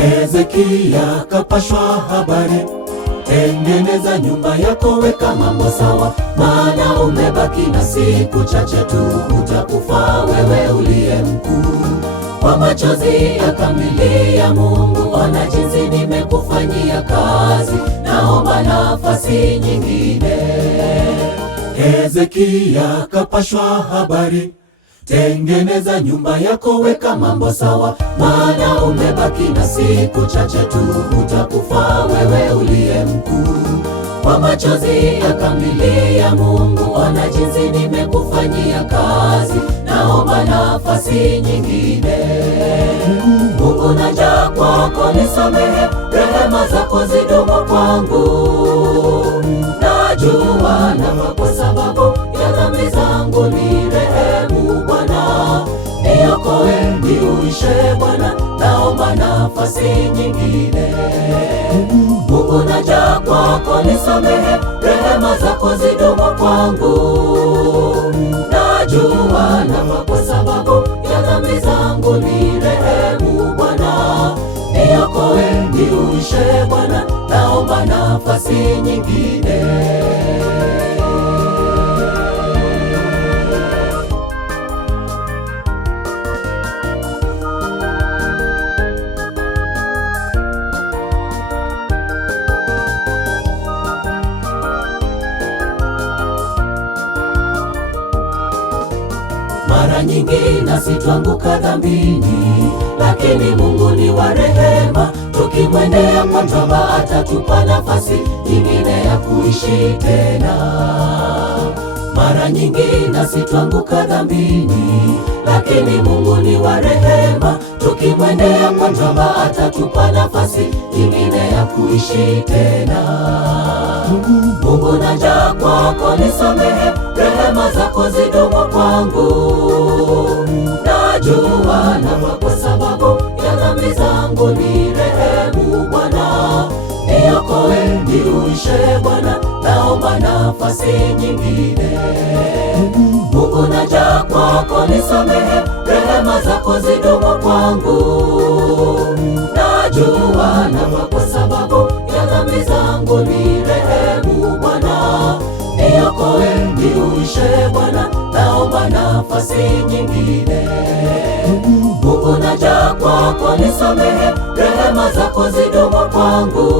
Hezekia kapashwa habari, tengeneza nyumba yako, weka mambo sawa, maana umebaki na siku chache tu, utakufa wewe uliye mkuu. Kwa machozi akamlilia Mungu, ona jinsi nimekufanyia kazi, naomba nafasi nyingine. Hezekia kapashwa habari, tengeneza nyumba yako, weka mambo sawa, maana umebaki na siku chache tu, utakufa wewe uliye mkuu. Kwa machozi akamlilia Mungu, ona jinsi nimekufanyia kazi, naomba nafasi nyingine. Mungu, naja kwako, nisamehe, rehema zako zidumu kwangu. Najua nafa kwa sababu ya dhambi zangu, ni rehemu Bwana, niokoe niuishe Bwana, naomba nafasi nyingine. Mungu, naja kwako, nisamehe, rehema zako zidumu kwangu. Najua nafa kwa sababu ya dhambi zangu, ni rehemu Bwana, niokoe niuishe Bwana, naomba nafasi nyingine. Mara nyingi nasi twanguka dhambini, lakini Mungu ni wa rehema, tukimwendea kwa toba atatupa nafasi nyingine ya kuishi tena. Mara nyingi nasi twanguka dhambini, lakini Mungu ni wa rehema, tukimwendea kwa toba atatupa nafasi nyingine ya kuishi tena. Mungu, naja kwako, nisamehe, rehema zako zidumu kwangu. Najua nafa kwa sababu ya dhambi zangu, ni rehemu Bwana, niokoe niuishe Bwana, naomba nafasi nyingine. Mungu, naja kwako, nisamehe, rehema zako zidumu kwangu. Najua nafa kwa sababu ya dhambi zangu, ni rehemu Bwana, niokoe niuishe Bwana, naomba nafasi nyingine. Mungu, naja kwako, nisamehe, rehema zako zidumu kwangu.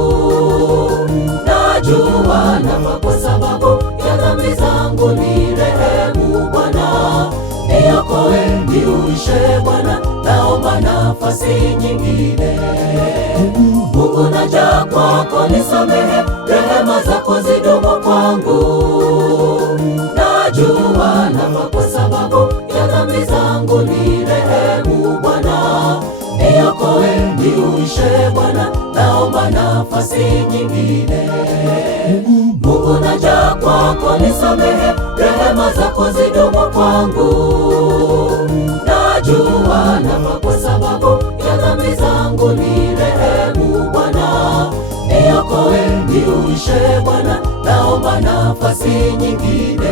Najua nafa kwa sababu ya dhambi zangu, ni rehemu Bwana, niokoe niuishe Bwana, naomba nafasi nyingine. Mungu, naja kwako, nisamehe, rehema zako zidumu kwangu. Najua nafa kwa sababu ya dhambi zangu, ni rehemu Bwana, niokoe niuishe Bwana, naomba nafasi nyingine. Mungu, naja kwako, nisamehe, rehema zako zidumu kwangu. Najua nafa kwa sababu ya dhambi zangu, ni rehemu Bwana, niokoe niuishe Bwana, naomba nafasi nyingine.